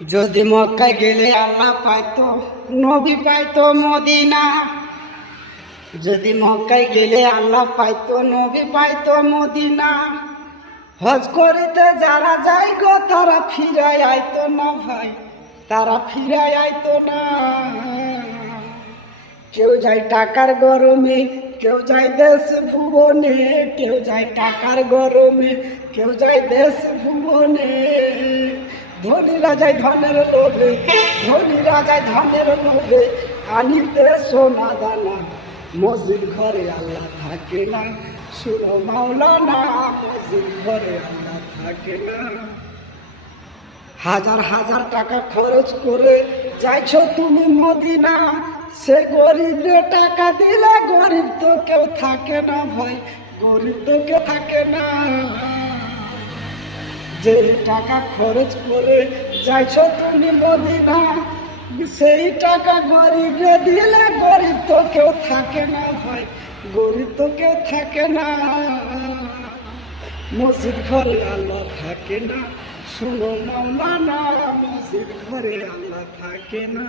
যদি মক্কায় গেলে আল্লাহ পাইতো, নবী পাইতো মদিনা। যদি মক্কায় গেলে আল্লাহ পাইতো, নবী পাইতো মদিনা। হজ করিতে যারা যায় গো তারা ফিরাই আইতো না ভাই, তারা ফিরাই আইতো না। কেউ যায় টাকার গরমে, কেউ যায় দেশ ভুবনে, কেউ যায় টাকার গরমে, কেউ যায় দেশ ভুবনে। ধনীরা যায় ধনের লোভে, ধনীরা যায় ধনের লোভে, আনিতে সোনা দানা। মসজিদ ঘরে আল্লাহ থাকে না, শুনো মাওলানা, মসজিদ ঘরে আল্লাহ থাকে না। হাজার হাজার টাকা খরচ করে যাইছো তুমি মদিনা, সে গরিবের টাকা দিলে গরিব তো কেউ থাকে না ভাই, গরিব তো কেউ থাকে না। যে টাকা খরচ করে যাইছো তুমি মদিনা, সেই টাকা গরিবে দিলে গরিব তো কেউ থাকে না ভাই, গরিব তো কেউ থাকে না। মসজিদ ঘরে আল্লাহ থাকে না, শুনো মাওলানা, মসজিদ ঘরে আল্লাহ থাকে না।